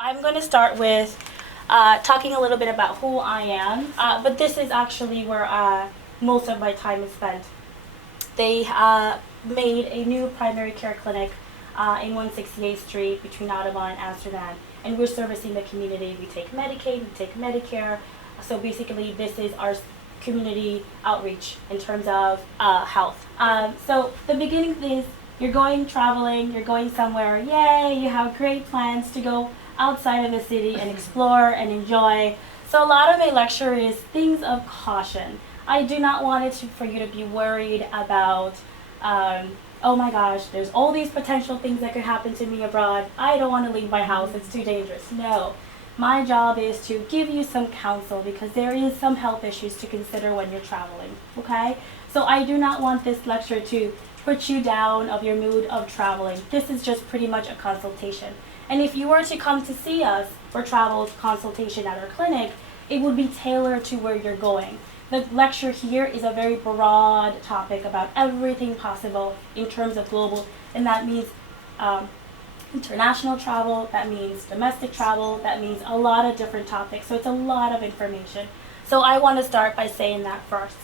I'm going to start with talking a little bit about who I am, but this is actually where most of my time is spent. They made a new primary care clinic in 168th Street between Ottawa and Amsterdam, and we're servicing the community. We take Medicaid, we take Medicare, so basically this is our community outreach in terms of health. So the beginning is you're going traveling, you're going somewhere, yay, you have great plans to go outside of the city and explore and enjoy. So a lot of my lecture is things of caution. I do not want for you to be worried about, oh my gosh, there's all these potential things that could happen to me abroad. I don't want to leave my house, it's too dangerous. No. My job is to give you some counsel because there is some health issues to consider when you're traveling, okay? So I do not want this lecture to put you down of your mood of traveling. This is just pretty much a consultation. And if you were to come to see us for travel consultation at our clinic, it would be tailored to where you're going. The lecture here is a very broad topic about everything possible in terms of global, and that means international travel, that means domestic travel, that means a lot of different topics. So it's a lot of information. So I want to start by saying that first.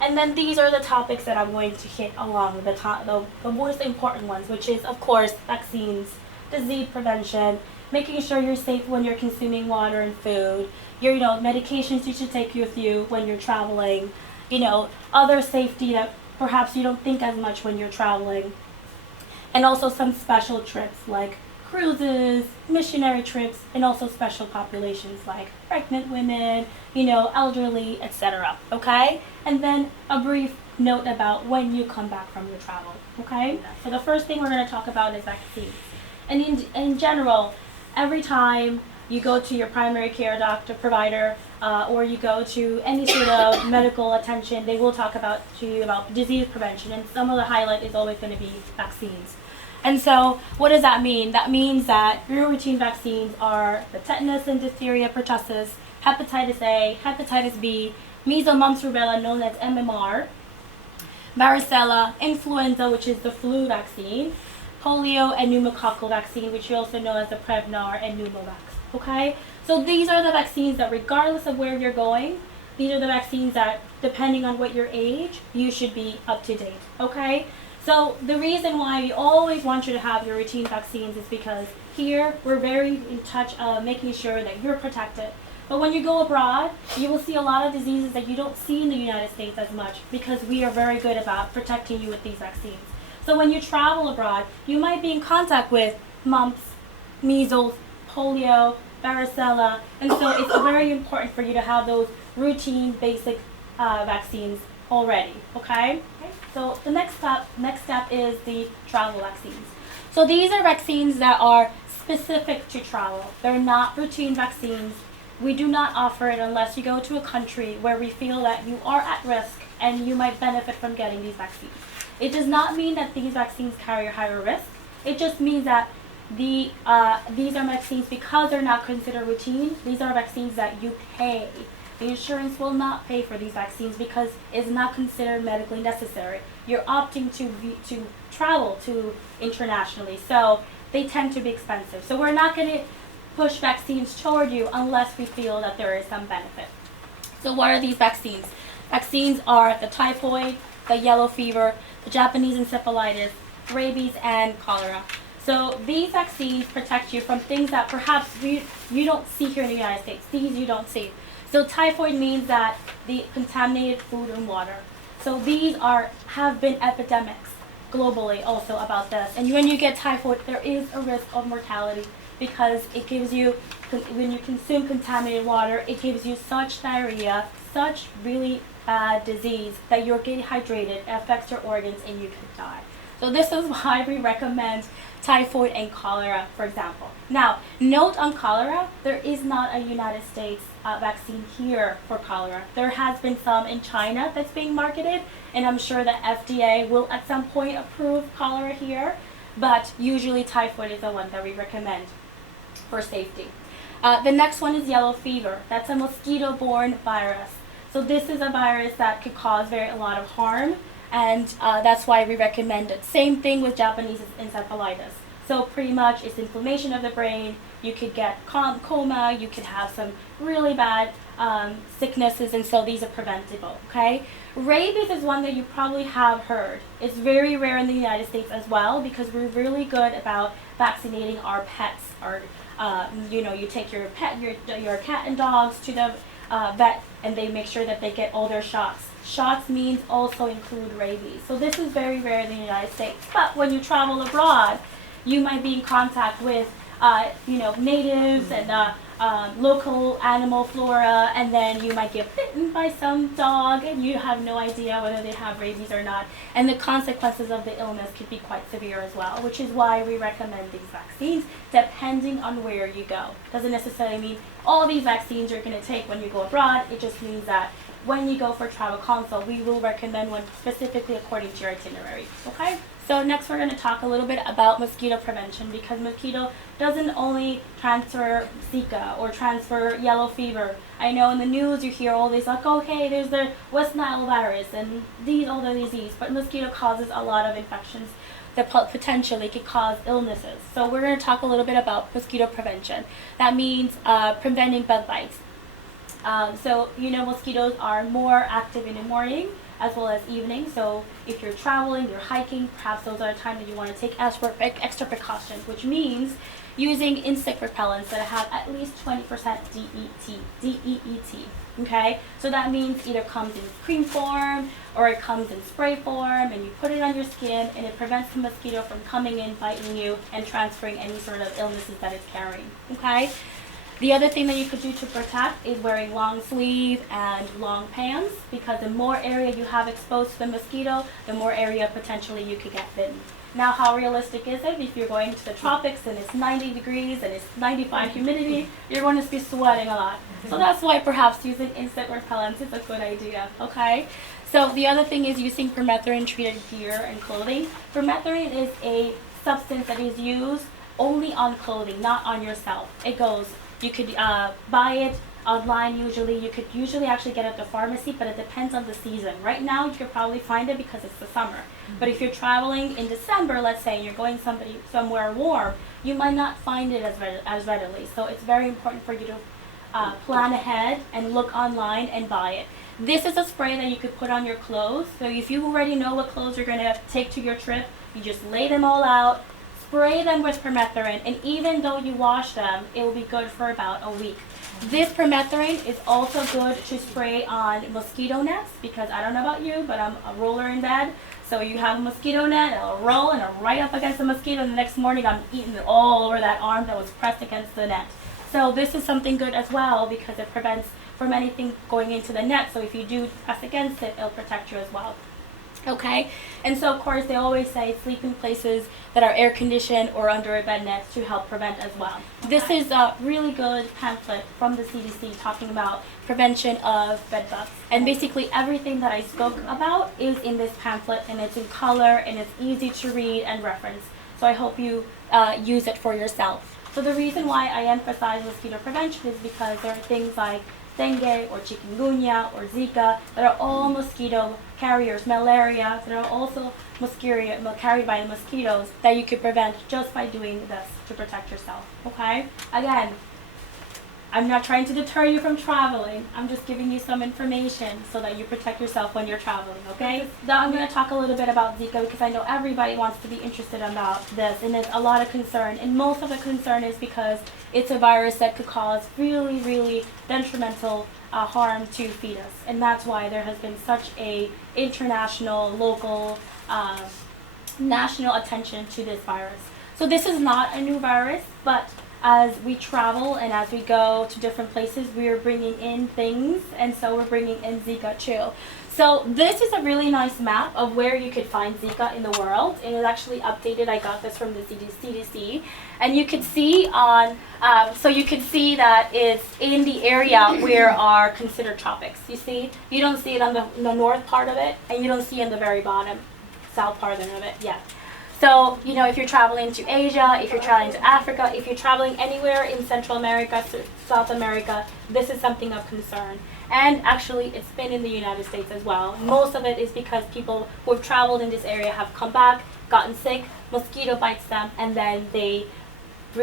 And then these are the topics that I'm going to hit along the most important ones, which is, of course, vaccines, disease prevention, making sure you're safe when you're consuming water and food, your medications you should take with you when you're traveling, other safety that perhaps you don't think as much when you're traveling, and also some special trips like cruises, missionary trips, and also special populations like pregnant women, elderly, etc. Okay? And then a brief note about when you come back from your travel. Okay? So the first thing we're going to talk about is vaccines. And in general, every time you go to your primary care doctor, provider, or you go to any sort of medical attention, they will talk to you about disease prevention, and some of the highlight is always going to be vaccines. And so what does that mean? That means that your routine vaccines are the tetanus and diphtheria, pertussis, hepatitis A, hepatitis B, measles, mumps, rubella, known as MMR, varicella, influenza, which is the flu vaccine, polio, and pneumococcal vaccine, which you also know as the Prevnar and Pneumovax. Okay? So these are the vaccines that regardless of where you're going, these are the vaccines that, depending on what your age, you should be up to date. Okay? So the reason why we always want you to have your routine vaccines is because here we're very in touch of making sure that you're protected. But when you go abroad, you will see a lot of diseases that you don't see in the United States as much because we are very good about protecting you with these vaccines. So when you travel abroad, you might be in contact with mumps, measles, polio, varicella, and so it's very important for you to have those routine basic vaccines already, okay? So the next step is the travel vaccines. So these are vaccines that are specific to travel. They're not routine vaccines. We do not offer it unless you go to a country where we feel that you are at risk and you might benefit from getting these vaccines. It does not mean that these vaccines carry a higher risk. It just means that these are vaccines because they're not considered routine. These are vaccines that you pay. The insurance will not pay for these vaccines because it's not considered medically necessary. You're opting to travel to internationally, so they tend to be expensive. So we're not going to push vaccines toward you unless we feel that there is some benefit. So what are these vaccines? Vaccines are the typhoid, the yellow fever, the Japanese encephalitis, rabies, and cholera. So these vaccines protect you from things that perhaps you don't see here in the United States. These you don't see. So typhoid means that the contaminated food and water. So these have been epidemics globally also about this. And when you get typhoid, there is a risk of mortality because it gives you, when you consume contaminated water, it gives you such diarrhea, such really bad disease that you're dehydrated, it affects your organs, and you could die. So this is why we recommend typhoid and cholera, for example. Now, note on cholera, there is not a United States vaccine here for cholera. There has been some in China that's being marketed, and I'm sure the FDA will at some point approve cholera here, but usually typhoid is the one that we recommend for safety. The next one is yellow fever. That's a mosquito-borne virus. So this is a virus that could cause a lot of harm, and that's why we recommend it. Same thing with Japanese encephalitis. So pretty much it's inflammation of the brain. You could get coma, you could have some really bad sicknesses, and so these are preventable, okay? Rabies is one that you probably have heard. It's very rare in the United States as well because we're really good about vaccinating our pets. You take your pet, your cat and dogs to the vet, and they make sure that they get all their shots. Shots means also include rabies. So this is very rare in the United States. But when you travel abroad, you might be in contact with natives and local animal flora, and then you might get bitten by some dog and you have no idea whether they have rabies or not. And the consequences of the illness could be quite severe as well, which is why we recommend these vaccines depending on where you go. Doesn't necessarily mean all these vaccines you're going to take when you go abroad. It just means that when you go for travel consult, we will recommend one specifically according to your itinerary, okay? So next we're going to talk a little bit about mosquito prevention, because mosquito doesn't only transfer Zika or transfer yellow fever. I know in the news you hear all these like, okay, there's the West Nile virus and these other disease, but mosquito causes a lot of infections that potentially could cause illnesses. So we're going to talk a little bit about mosquito prevention. That means preventing bed bites. Mosquitoes are more active in the morning as well as evening. So if you're traveling, you're hiking, perhaps those are a time that you want to take extra precautions, which means using insect repellents that have at least 20% DEET. Okay, so that means either comes in cream form or it comes in spray form, and you put it on your skin and it prevents the mosquito from coming in, biting you, and transferring any sort of illnesses that it's carrying. Okay. The other thing that you could do to protect is wearing long sleeve and long pants, because the more area you have exposed to the mosquito, the more area potentially you could get bitten. Now, how realistic is it? If you're going to the tropics and it's 90 degrees and it's 95 humidity, you're going to be sweating a lot. So that's why perhaps using insect repellents is a good idea, okay? So the other thing is using permethrin treated gear and clothing. Permethrin is a substance that is used only on clothing, not on yourself. You could buy it online usually. You could usually actually get it at the pharmacy, but it depends on the season. Right now, you could probably find it because it's the summer. But if you're traveling in December, let's say, you're going somewhere warm, you might not find it as readily. So it's very important for you to plan ahead and look online and buy it. This is a spray that you could put on your clothes. So if you already know what clothes you're going to take to your trip, you just lay them all out, spray them with permethrin, and even though you wash them, it will be good for about a week. This permethrin is also good to spray on mosquito nets, because I don't know about you, but I'm a roller in bed. So you have a mosquito net, it'll roll and it'll right up against the mosquito, and the next morning I'm eating it all over that arm that was pressed against the net. So this is something good as well, because it prevents from anything going into the net. So if you do press against it, it'll protect you as well. Okay, and so of course they always say sleep in places that are air conditioned or under a bed net to help prevent as well. This is a really good pamphlet from the CDC talking about prevention of bed bugs. And basically everything that I spoke about is in this pamphlet, and it's in color and it's easy to read and reference. So I hope you use it for yourself. So the reason why I emphasize mosquito prevention is because there are things like dengue or chikungunya or Zika that are all mosquito carriers, malaria that are also carried by the mosquitoes that you could prevent just by doing this to protect yourself, okay? Again, I'm not trying to deter you from traveling. I'm just giving you some information so that you protect yourself when you're traveling, okay? Now I'm going to talk a little bit about Zika, because I know everybody wants to be interested about this, and there's a lot of concern. And most of the concern is because it's a virus that could cause really, really detrimental harm to fetus. And that's why there has been such a international, local, national attention to this virus. So this is not a new virus, but as we travel and as we go to different places, we are bringing in things, and so we're bringing in Zika too. So this is a really nice map of where you could find Zika in the world. It is actually updated. I got this from the CDC, and you could see you could see that it's in the area where are considered tropics. You see, you don't see it on the north part of it, and you don't see in the very bottom, south part of it yet. So, if you're traveling to Asia, if you're traveling to Africa, if you're traveling anywhere in Central America, South America, this is something of concern. And actually, it's been in the United States as well. Most of it is because people who have traveled in this area have come back, gotten sick, mosquito bites them, and then they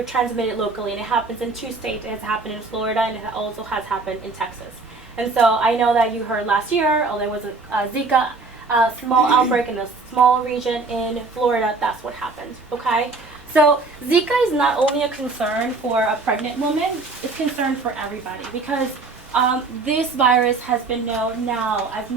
transmit it locally. And it happens in 2 states. It has happened in Florida, and it also has happened in Texas. And so I know that you heard last year, there was a Zika small outbreak in a small region in Florida. That's what happened, okay? So Zika is not only a concern for a pregnant woman, it's a concern for everybody, because this virus has been known now as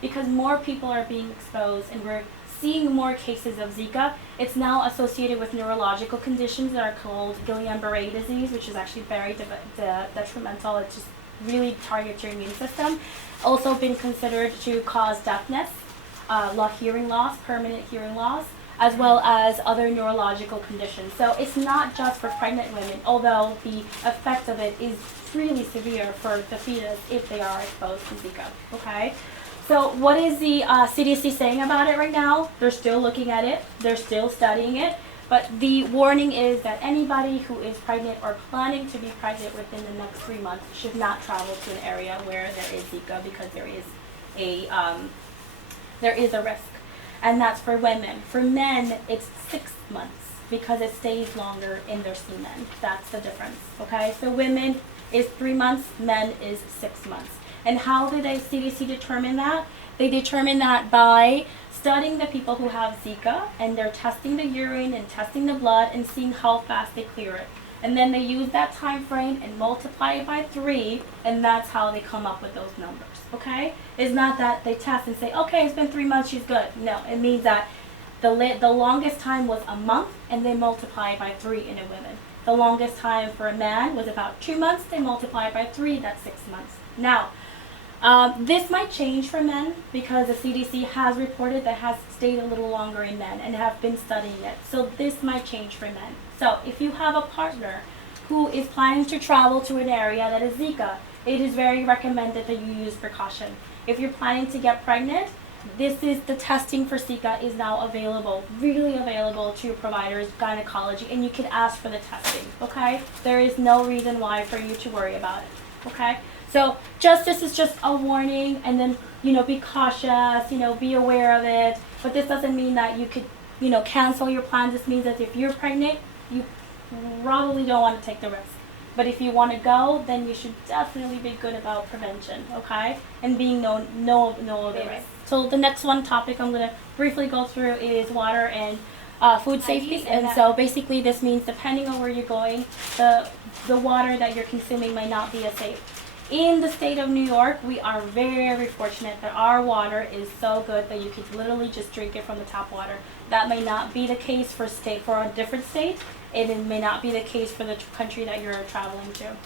because more people are being exposed and we're seeing more cases of Zika. It's now associated with neurological conditions that are called Guillain-Barré disease, which is actually very detrimental. It just really targets your immune system. Also been considered to cause deafness, hearing loss, permanent hearing loss, as well as other neurological conditions. So it's not just for pregnant women, although the effect of it is really severe for the fetus if they are exposed to Zika, okay? So what is the CDC saying about it right now? They're still looking at it, they're still studying it, but the warning is that anybody who is pregnant or planning to be pregnant within the next 3 months should not travel to an area where there is Zika, because there is a risk. And that's for women. For men, it's 6 months because it stays longer in their semen. That's the difference, okay? So women is 3 months, men is 6 months. And how did the CDC determine that? They determine that by studying the people who have Zika, and they're testing the urine and testing the blood and seeing how fast they clear it. And then they use that time frame and multiply it by 3, and that's how they come up with those numbers, okay? It's not that they test and say, okay, it's been 3 months, she's good. No, it means that the longest time was a month, and they multiply it by 3 in a woman. The longest time for a man was about 2 months, they multiply it by 3, that's 6 months. Now, this might change for men because the CDC has reported that has stayed a little longer in men and have been studying it. So this might change for men. So if you have a partner who is planning to travel to an area that is Zika, it is very recommended that you use precaution. If you're planning to get pregnant, the testing for Zika is now available, really available to your providers, gynecology, and you can ask for the testing, okay? There is no reason why for you to worry about it, okay? So this is just a warning, and then, be cautious, be aware of it. But this doesn't mean that you could, cancel your plans. This means that if you're pregnant, you probably don't want to take the risk. But if you want to go, then you should definitely be good about prevention, okay? And being know the risk. So the next topic I'm going to briefly go through is water and food safety. And so basically this means depending on where you're going, the water that you're consuming might not be as safe. In the state of New York, we are very fortunate that our water is so good that you can literally just drink it from the tap water. That may not be the case for a different state, and it may not be the case for the country that you're traveling to.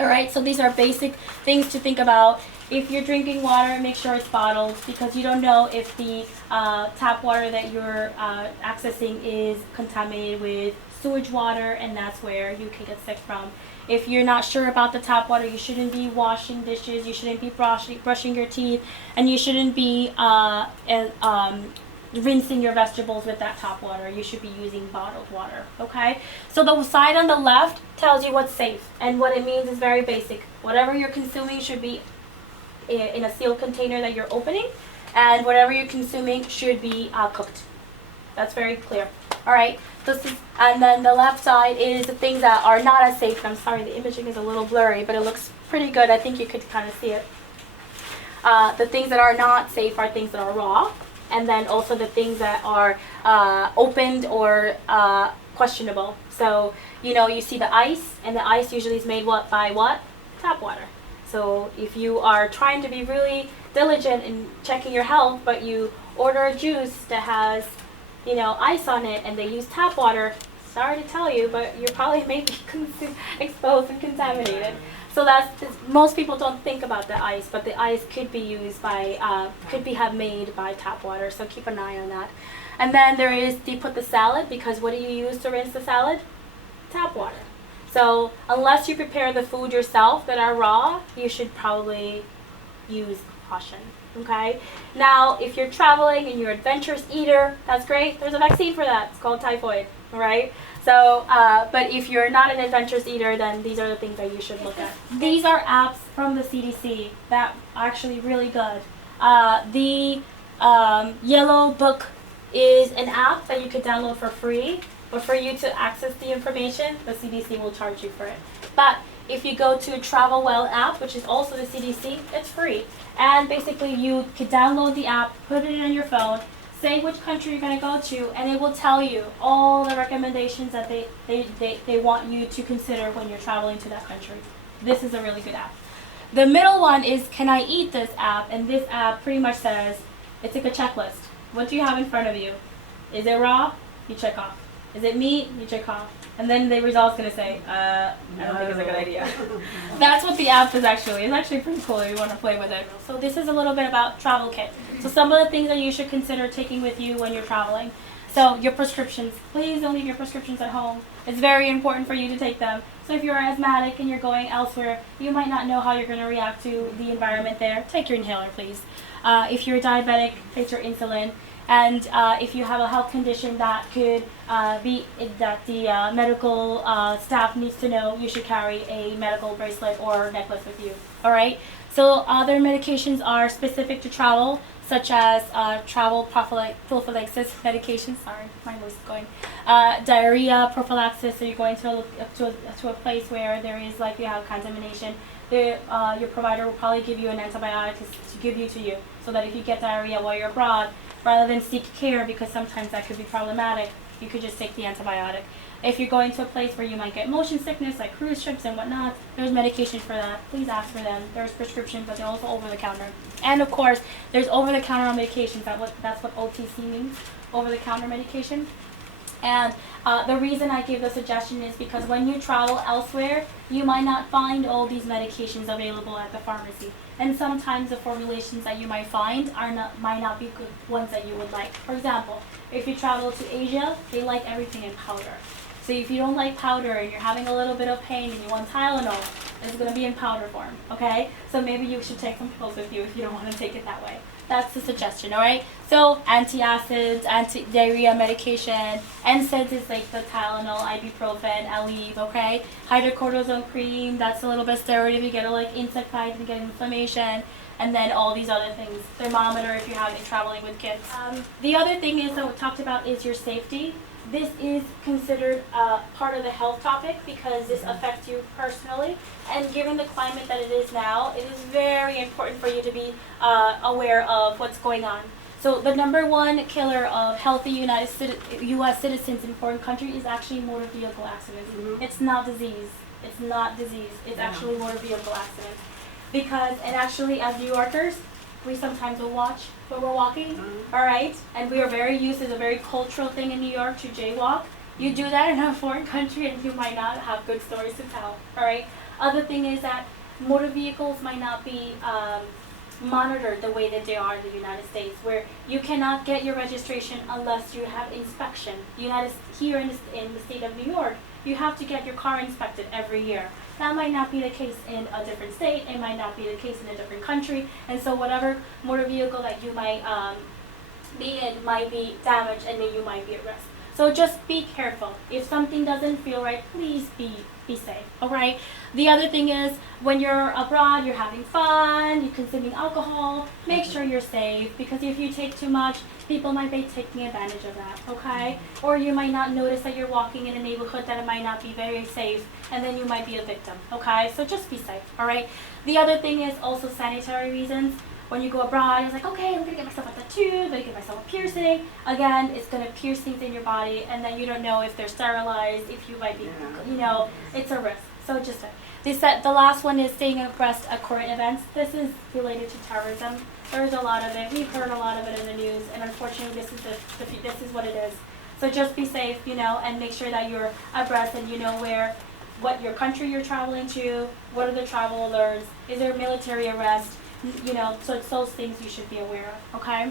All right, so these are basic things to think about. If you're drinking water, make sure it's bottled, because you don't know if the tap water that you're accessing is contaminated with sewage water, and that's where you can get sick from. If you're not sure about the tap water, you shouldn't be washing dishes, you shouldn't be brushing your teeth, and you shouldn't be rinsing your vegetables with that tap water. You should be using bottled water, okay? So the side on the left tells you what's safe, and what it means is very basic. Whatever you're consuming should be in a sealed container that you're opening, and whatever you're consuming should be cooked. That's very clear. All right, and then the left side is the things that are not as safe. I'm sorry, the imaging is a little blurry, but it looks pretty good. I think you could kind of see it. The things that are not safe are things that are raw, and then also the things that are opened or questionable. So, you see the ice, and the ice usually is made by what? Tap water. So if you are trying to be really diligent in checking your health, but you order a juice that has ice on it, and they use tap water, sorry to tell you, but you're probably maybe exposed and contaminated. So most people don't think about the ice, but the ice could be used made by tap water, so keep an eye on that. And then you put the salad, because what do you use to rinse the salad? Tap water. So unless you prepare the food yourself that are raw, you should probably use caution. Okay. Now, if you're traveling and you're an adventurous eater, that's great. There's a vaccine for that. It's called typhoid. all right? So, but if you're not an adventurous eater, then these are the things that you should look at. These are apps from the CDC that are actually really good. The Yellow Book is an app that you could download for free, but for you to access the information, the CDC will charge you for it. But if you go to Travel Well app, which is also the CDC, it's free. And basically you could download the app, put it on your phone, say which country you're going to go to, and it will tell you all the recommendations that they want you to consider when you're traveling to that country. This is a really good app. The middle one is Can I Eat This app? And this app pretty much says, it's like a checklist. What do you have in front of you? Is it raw? You check off. Is it meat? You check off. And then the result's going to say, I don't think it's a good idea. That's what the app is actually. It's actually pretty cool if you want to play with it. So this is a little bit about travel kit. So some of the things that you should consider taking with you when you're traveling. So your prescriptions. Please don't leave your prescriptions at home. It's very important for you to take them. So if you're asthmatic and you're going elsewhere, you might not know how you're going to react to the environment there. Take your inhaler, please. If you're diabetic, take your insulin. And if you have a health condition that could be that the medical staff needs to know, you should carry a medical bracelet or necklace with you. All right. So other medications are specific to travel, such as travel prophylaxis medications. Sorry, my voice is going. Diarrhea prophylaxis. So you're going to a place where there is likely to have contamination. Your provider will probably give you an antibiotic to give you to you, so that if you get diarrhea while you're abroad, rather than seek care, because sometimes that could be problematic, you could just take the antibiotic. If you're going to a place where you might get motion sickness, like cruise ships and whatnot, there's medication for that. Please ask for them. There's prescriptions, but they're also over-the-counter. And of course, there's over-the-counter medications. That's what OTC means, over-the-counter medication. And the reason I give the suggestion is because when you travel elsewhere, you might not find all these medications available at the pharmacy. And sometimes the formulations that you might find might not be good ones that you would like. For example, if you travel to Asia, they like everything in powder. So if you don't like powder and you're having a little bit of pain and you want Tylenol, it's going to be in powder form, okay? So maybe you should take some pills with you if you don't want to take it that way. That's the suggestion, all right? So antacids, anti-diarrhea medication, NSAIDs is like the Tylenol, ibuprofen, Aleve, okay? Hydrocortisone cream, that's a little bit steroid if you get a like insect bite and get inflammation, and then all these other things. Thermometer if you're traveling with kids. The other thing is that we talked about is your safety. This is considered part of the health topic because this affects you personally. And given the climate that it is now, it is very important for you to be aware of what's going on. So the number one killer of healthy U.S. citizens in foreign countries is actually motor vehicle accidents. Mm-hmm. It's not disease. It's not disease. It's actually motor vehicle accidents. Because, and actually as New Yorkers, we sometimes will watch when we're walking, all right? And we are very used, it's a very cultural thing in New York to jaywalk. You do that in a foreign country and you might not have good stories to tell, all right? Other thing is that motor vehicles might not be monitored the way that they are in the United States, where you cannot get your registration unless you have inspection. Here in the state of New York, you have to get your car inspected every year. That might not be the case in a different state. It might not be the case in a different country. And so whatever motor vehicle that you might be in might be damaged and then you might be at risk. So just be careful. If something doesn't feel right, please be safe, all right? The other thing is when you're abroad, you're having fun, you're consuming alcohol, make sure you're safe, because if you take too much, people might be taking advantage of that, okay? Or you might not notice that you're walking in a neighborhood that it might not be very safe, and then you might be a victim, okay? So just be safe, all right? The other thing is also sanitary reasons. When you go abroad, it's like, okay, I'm gonna get myself a tattoo, I'm gonna get myself a piercing. Again, it's gonna pierce things in your body, and then you don't know if they're sterilized, if you might be, it's a risk. So just the last one is staying abreast of current events. This is related to terrorism. There's a lot of it. We've heard a lot of it in the news, and unfortunately, this is what it is. So just be safe, and make sure that you're abreast and you know what your country you're traveling to, what are the travel alerts, is there military arrest, so it's those things you should be aware of, okay?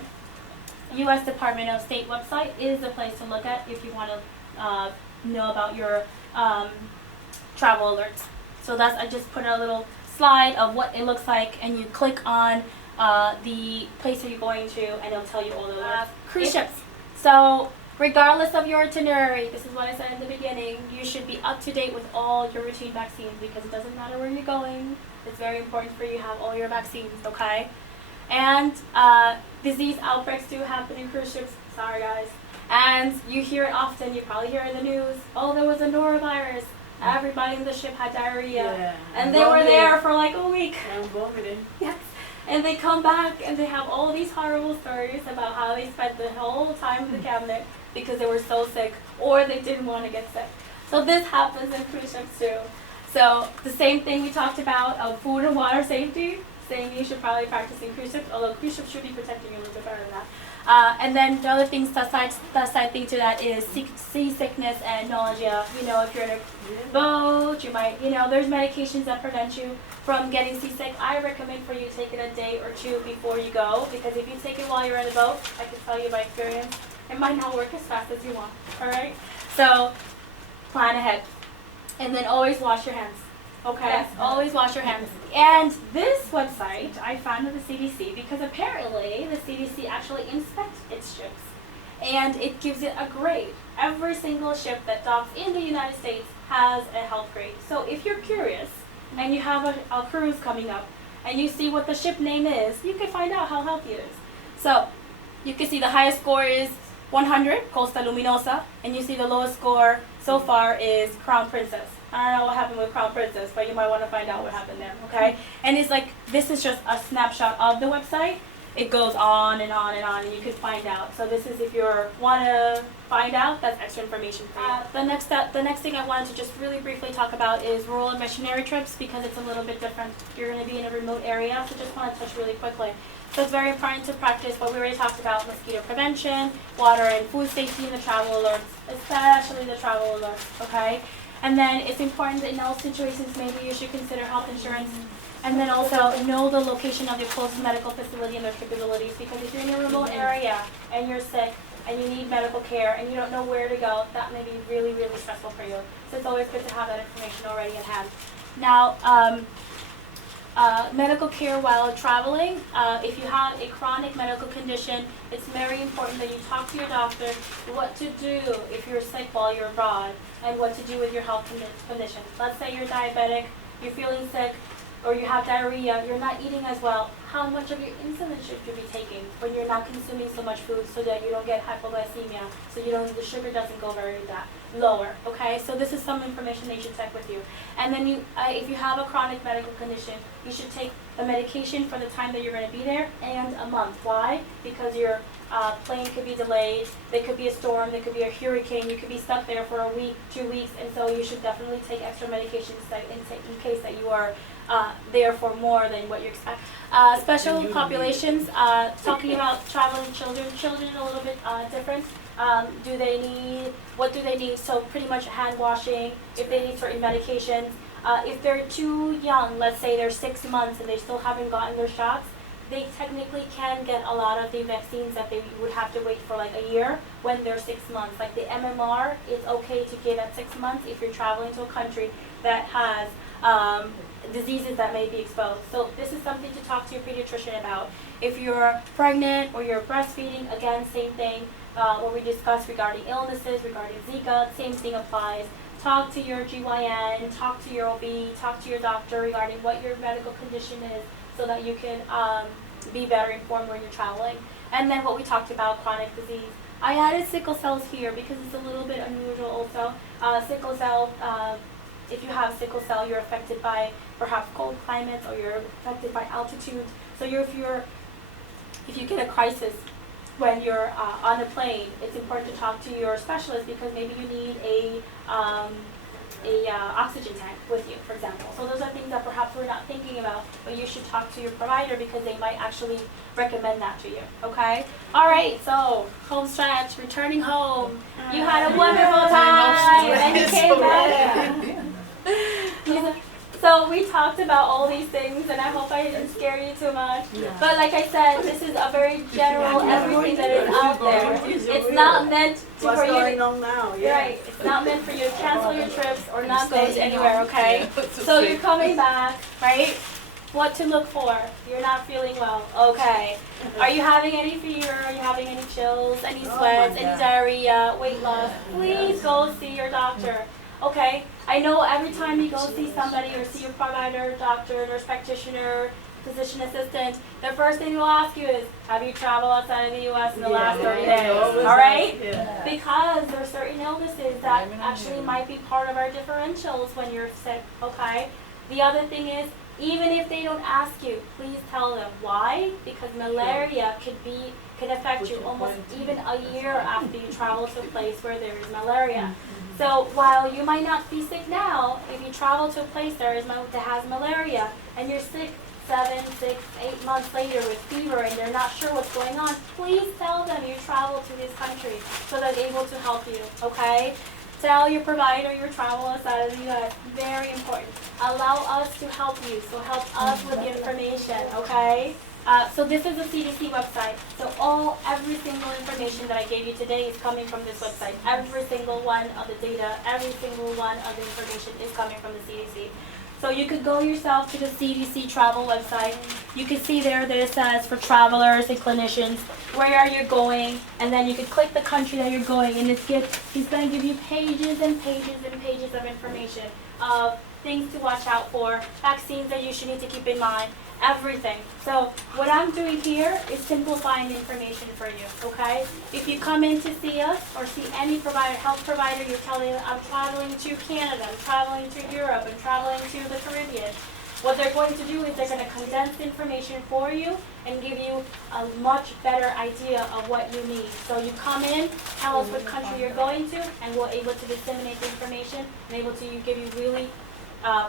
U.S. Department of State website is the place to look at if you want to know about your travel alerts. So I just put a little slide of what it looks like, and you click on the place that you're going to, and it'll tell you all the alerts. Cruise ships. So Regardless of your itinerary, this is what I said in the beginning, you should be up to date with all your routine vaccines because it doesn't matter where you're going. It's very important for you to have all your vaccines, okay? And disease outbreaks do happen in cruise ships. Sorry, guys. And you hear it often. You probably hear in the news, oh, there was a norovirus. Everybody in the ship had diarrhea. Yeah. And they were there for like a week. And vomiting. Yes. And they come back and they have all these horrible stories about how they spent the whole time in the cabinet because they were so sick or they didn't want to get sick. So this happens in cruise ships too. So the same thing we talked about of food and water safety, saying you should probably practice in cruise ships, although cruise ships should be protecting you a little bit better than that. And then the other things, the side thing to that is seasickness and nausea. You know, if you're in a boat, you might, you know, there's medications that prevent you from getting seasick. I recommend for you to take it a day or two before you go, because if you take it while you're in the boat, I can tell you by experience, it might not work as fast as you want, all right? So plan ahead. And then always wash your hands. Okay, yes, always wash your hands. And this website I found at the CDC because apparently the CDC actually inspects its ships and it gives it a grade. Every single ship that docks in the United States has a health grade. So if you're curious and you have a cruise coming up and you see what the ship name is, you can find out how healthy it is. So you can see the highest score is 100, Costa Luminosa, and you see the lowest score so far is Crown Princess. I don't know what happened with Crown Princess, but you might want to find out what happened there, okay? And it's like, this is just a snapshot of the website. It goes on and on and on, and you can find out. So this is if you want to find out, that's extra information for you. The next thing I wanted to just really briefly talk about is rural and missionary trips, because it's a little bit different. You're going to be in a remote area, so just want to touch really quickly. So it's very important to practice what we already talked about: mosquito prevention, water and food safety, and the travel alerts, especially the travel alerts, okay? And then it's important that in all situations, maybe you should consider health insurance. And then also know the location of your closest medical facility and their capabilities, because if you're in a remote area and you're sick and you need medical care and you don't know where to go, that may be really, really stressful for you. So it's always good to have that information already at hand. Now, medical care while traveling. If you have a chronic medical condition, it's very important that you talk to your doctor what to do if you're sick while you're abroad and what to do with your health condition. Let's say you're diabetic, you're feeling sick, or you have diarrhea, you're not eating as well. How much of your insulin should you be taking when you're not consuming so much food so that you don't get hypoglycemia, so the sugar doesn't go very lower, okay? So this is some information that you should check with you. And then if you have a chronic medical condition, you should take the medication for the time that you're going to be there and a month. Why? Because your plane could be delayed, there could be a storm, there could be a hurricane, you could be stuck there for a week, 2 weeks, and so you should definitely take extra medications in case that you are there for more than what you expect. Special populations, talking about traveling children a little bit different. What do they need? So pretty much hand washing, if they need certain medications. If they're too young, let's say they're 6 months and they still haven't gotten their shots, they technically can get a lot of the vaccines that they would have to wait for like a year when they're 6 months. Like the MMR, it's okay to give at 6 months if you're traveling to a country that has diseases that may be exposed. So this is something to talk to your pediatrician about. If you're pregnant or you're breastfeeding, again, same thing. What we discussed regarding illnesses, regarding Zika, same thing applies. Talk to your GYN, talk to your OB, talk to your doctor regarding what your medical condition is so that you can be better informed when you're traveling. And then what we talked about, chronic disease. I added sickle cells here because it's a little bit unusual also. Sickle cell, if you have sickle cell, you're affected by perhaps cold climates or you're affected by altitude. So if you get a crisis when you're on a plane, it's important to talk to your specialist because maybe you need a oxygen tank with you, for example. So those are things that perhaps we're not thinking about, but you should talk to your provider because they might actually recommend that to you, okay? All right, so home stretch, returning home. You had a wonderful time and you came back. So we talked about all these things, and I hope I didn't scare you too much. Yeah. But like I said, this is a very general everything that is out there. It's not meant for you. Going on now? Yeah. Right. It's not meant for you to cancel your trips or not go anywhere. Okay. So you're coming back, right? What to look for? You're not feeling well. Okay. Are you having any fever? Are you having any chills? Any sweats? Any diarrhea? Weight loss? Please go see your doctor. Okay. I know every time you go see somebody or see your provider, doctor, nurse practitioner, physician assistant, the first thing they'll ask you is, have you traveled outside of the U.S. in the last 30 days? All right? Yeah. Because there are certain illnesses that actually might be part of our differentials when you're sick, okay? The other thing is, even if they don't ask you, please tell them. Why? Because malaria can affect you almost even a year after you travel to a place where there is malaria. So while you might not be sick now, if you travel to a place that has malaria and you're sick 7, 6, 8 months later with fever and they're not sure what's going on, please tell them you traveled to this country so they're able to help you, okay? Tell your provider your travel outside of the U.S. Very important. Allow us to help you, so help us with the information, okay? So this is the CDC website. So every single information that I gave you today is coming from this website. Every single one of the data, every single one of the information is coming from the CDC. So you could go yourself to the CDC travel website. You can see there that it says for travelers and clinicians, where are you going? And then you could click the country that you're going, and he's going to give you pages and pages and pages of information of things to watch out for, vaccines that you should need to keep in mind, everything. So what I'm doing here is simplifying the information for you, okay? If you come in to see us or see any health provider, you're telling them, I'm traveling to Canada, I'm traveling to Europe, I'm traveling to the Caribbean. What they're going to do is they're going to condense the information for you and give you a much better idea of what you need. So you come in, tell us what country you're going to, and we're able to disseminate the information and able to give you really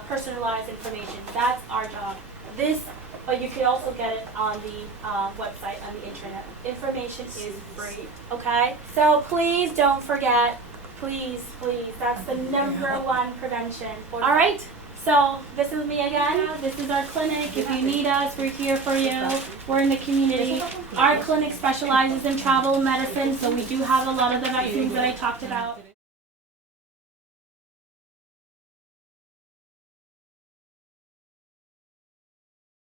personalized information. That's our job. But you can also get it on the website, on the internet. Information is free, okay? So please don't forget, please, that's the #1 prevention. All right, so this is me again. This is our clinic. If you need us, we're here for you. We're in the community. Our clinic specializes in travel medicine, so we do have a lot of the vaccines that I talked about.